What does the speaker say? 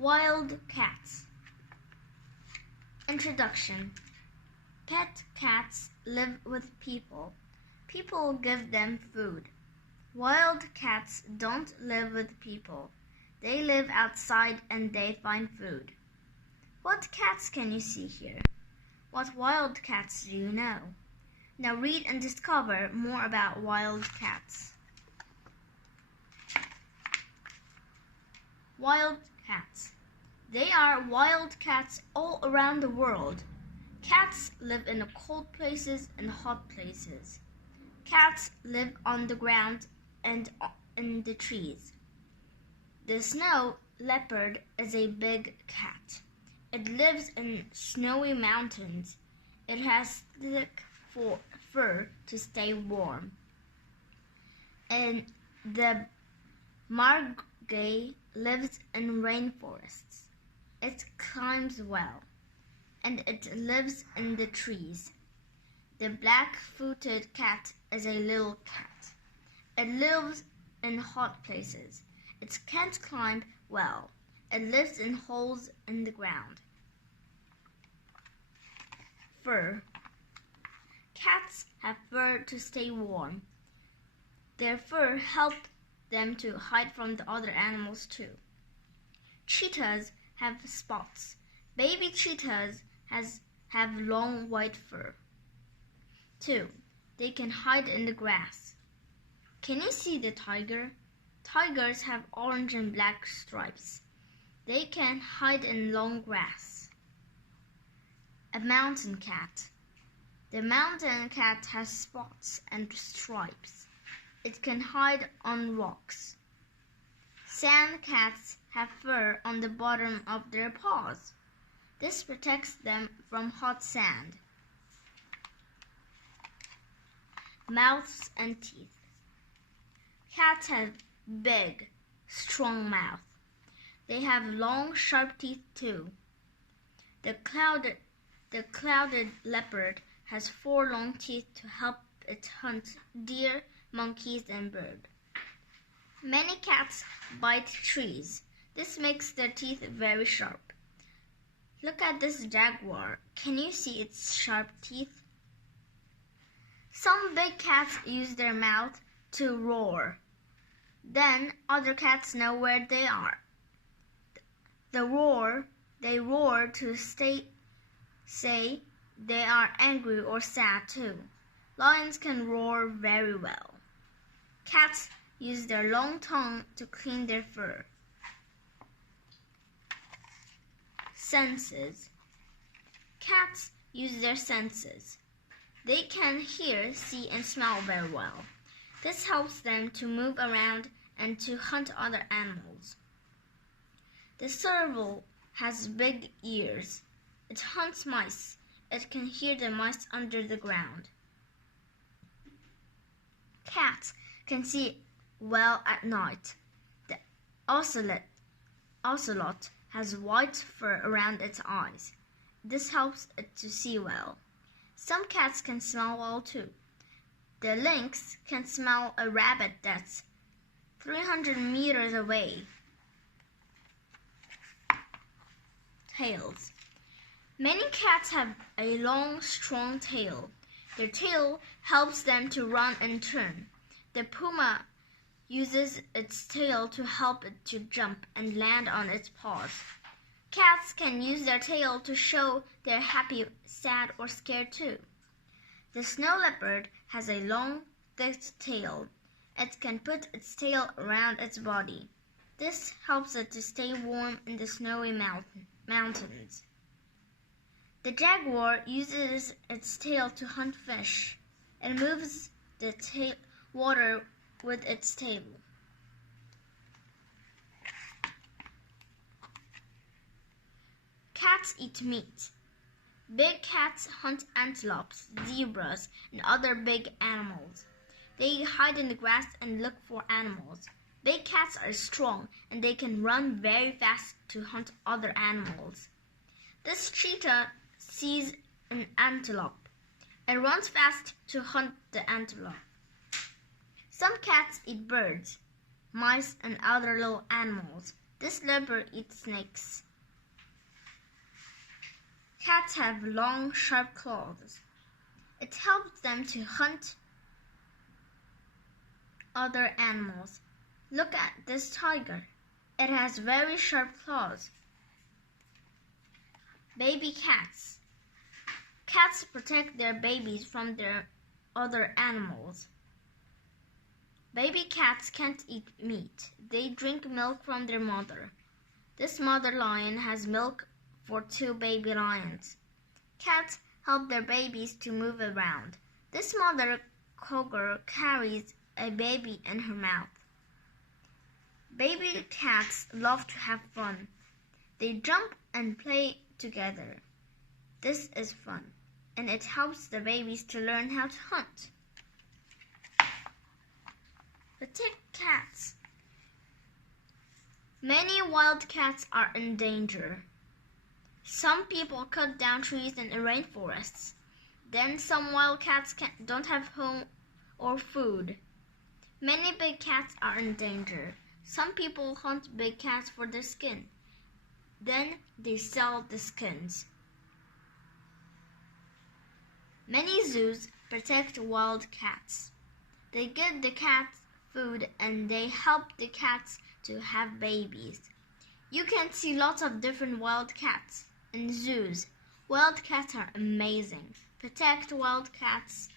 Wild cats. Introduction. Pet cats live with people. People give them food. Wild cats don't live with people. They live outside and they find food. What cats can you see here? What wild cats do you know? Now read and discover more about wild cats. Wild cats. They are wild cats all around the world. Cats live in cold places and hot places. Cats live on the ground and in the trees. The snow leopard is a big cat. It lives in snowy mountains. It has thick fur to stay warm. And the margay lives in rainforests. It climbs well, and it lives in the trees. The black-footed cat is a little cat. It lives in hot places. It can't climb well. It lives in holes in the ground. Fur. Cats have fur to stay warm. Their fur helps them to hide from the other animals too. Cheetahs have spots. Baby cheetahs have long white fur. 2. They can hide in the grass. Can you see the tiger? Tigers have orange and black stripes. They can hide in long grass. A mountain cat. The mountain cat has spots and stripes. It can hide on rocks. Sand cats have fur on the bottom of their paws. This protects them from hot sand. Mouths and teeth. Cats have big, strong mouth. They have long, sharp teeth too. The clouded leopard has 4 long teeth to help it hunt deer, monkeys, and birds. Many cats bite trees. This makes their teeth very sharp. Look at this jaguar. Can you see its sharp teeth? Some big cats use their mouth to roar. Then other cats know where they are. They roar to say they are angry or sad too. Lions can roar very well. Cats use their long tongue to clean their fur. Senses. Cats use their senses. They can hear, see, and smell very well. This helps them to move around and to hunt other animals. The serval has big ears. It hunts mice. It can hear the mice under the ground. Cats can see well at night. The ocelot has white fur around its eyes. This helps it to see well. Some cats can smell well too. The lynx can smell a rabbit that's 300 meters away. Tails. Many cats have a long, strong tail. Their tail helps them to run and turn. The puma uses its tail to help it to jump and land on its paws. Cats can use their tail to show they're happy, sad, or scared too. The snow leopard has a long, thick tail. It can put its tail around its body. This helps it to stay warm in the snowy mountains. The jaguar uses its tail to hunt fish. It moves the water with its tail. Cats eat meat. Big cats hunt antelopes, zebras, and other big animals. They hide in the grass and look for animals. Big cats are strong and they can run very fast to hunt other animals. This cheetah sees an antelope and runs fast to hunt the antelope. Some cats eat birds, mice, and other little animals. This leopard eats snakes. Cats have long, sharp claws. It helps them to hunt other animals. Look at this tiger. It has very sharp claws. Baby cats. Cats protect their babies from their other animals. Baby cats can't eat meat. They drink milk from their mother. This mother lion has milk for 2 baby lions. Cats help their babies to move around. This mother cougar carries a baby in her mouth. Baby cats love to have fun. They jump and play together. This is fun, and it helps the babies to learn how to hunt. Protect cats. Many wild cats are in danger. Some people cut down trees in rainforests. Then some wild cats don't have home or food. Many big cats are in danger. Some people hunt big cats for their skin. Then they sell the skins. Many zoos protect wild cats. They give the cats food and they help the cats to have babies. You can see lots of different wild cats in zoos. Wild cats are amazing. Protect wild cats.